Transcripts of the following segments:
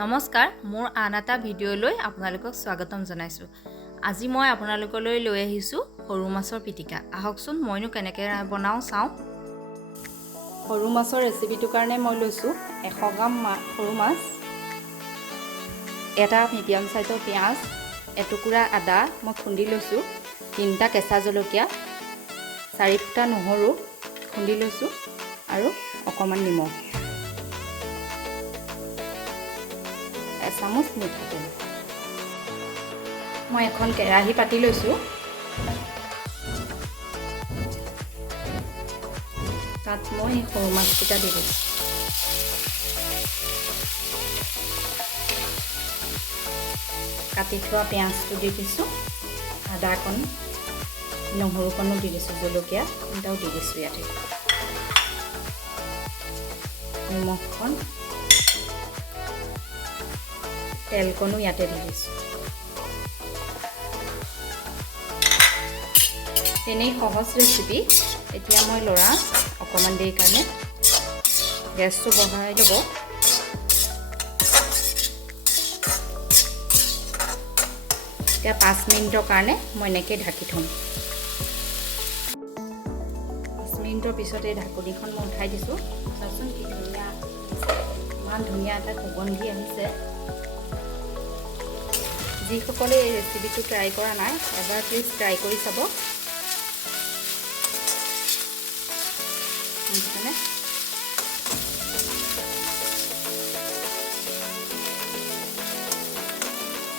নমস্কাৰ মোৰ আন এটা ভিডিঅ'লৈ আপোনালোকক স্বাগতম জনাইছোঁ। আজি মই আপোনালোকলৈ লৈ আহিছোঁ সৰু মাছৰ পিটিকা। আহকচোন মইনো কেনেকৈ বনাওঁ চাওঁ। সৰু মাছৰ ৰেচিপিটোৰ কাৰণে মই লৈছোঁ 100 গ্ৰাম সৰু মাছ, এটা মিডিয়াম সাইজৰ পিঁয়াজ, এটুকুৰা আদা মই খুন্দি লৈছোঁ, 3টা কেঁচা জলকীয়া, 4 ফুটা নহৰু খুন্দি লৈছোঁ আৰু অকণমান নিমখ, এচামুচ মিঠাতেল। মই এখন কেৰাহী পাতি লৈছোঁ, তাত মই সৰু মাছকেইটা দি দিছোঁ। কাটি থোৱা পিঁয়াজটো দি দিছোঁ, আদাকণ, নহৰুকণো দি দিছোঁ, জলকীয়া তিনিটাও দি দিছোঁ ইয়াতে, নিমখখন, তেলকণো ইয়াতে দি দিছোঁ। তেনেই সহজ ৰেচিপি। এতিয়া মই লৰা অকণমান দেৰি কাৰণে গেছটো বঢ়াই ল'ব। এতিয়া 5 মিনিটৰ কাৰণে মই এনেকৈ ঢাকি থ'ম। 5 মিনিটৰ পিছত এই ঢাকনিখন মই উঠাই দিছোঁ। চাওকচোন কি ধুনীয়া, ইমান ধুনীয়া এটা সুগন্ধি আহিছে। যিসকলে এই ৰেচিপিটো ট্ৰাই কৰা নাই, এবাৰ প্লিজ ট্ৰাই কৰি চাব।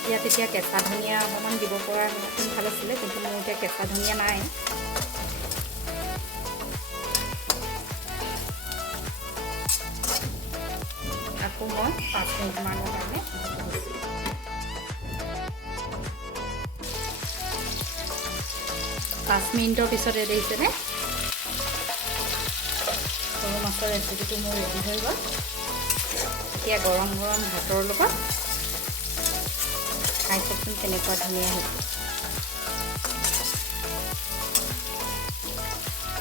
ইয়াত এতিয়া কেঁচা ধনিয়া অকণমান দিব পৰা হেঁতেন ভাল আছিলে, কিন্তু মোৰ এতিয়া কেঁচা ধনিয়া নাই। আকৌ মই 5 মিনিটমানৰ কাৰণে 5 মিনিটৰ পিছত দেখিছেনে, সৰু মাছৰ ৰেচিপিটো মোৰ ৰেডি হৈ গ'ল। এতিয়া গৰম গৰম ভাতৰ লগত খাই চাওকচোন কেনেকুৱা ধুনীয়া হৈছে।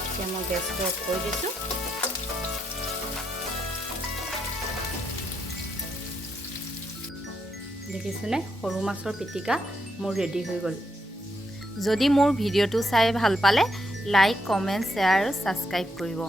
এতিয়া মই গেছটো অফ কৰি দিছোঁ। দেখিছেনে, সৰু মাছৰ পিটিকা মোৰ ৰেডি হৈ গ'ল। যদি মোৰ ভিডিঅ'টো চাই ভাল পালে লাইক, কমেণ্ট, শ্বেয়াৰ আৰু ছাবস্ক্ৰাইব কৰিব।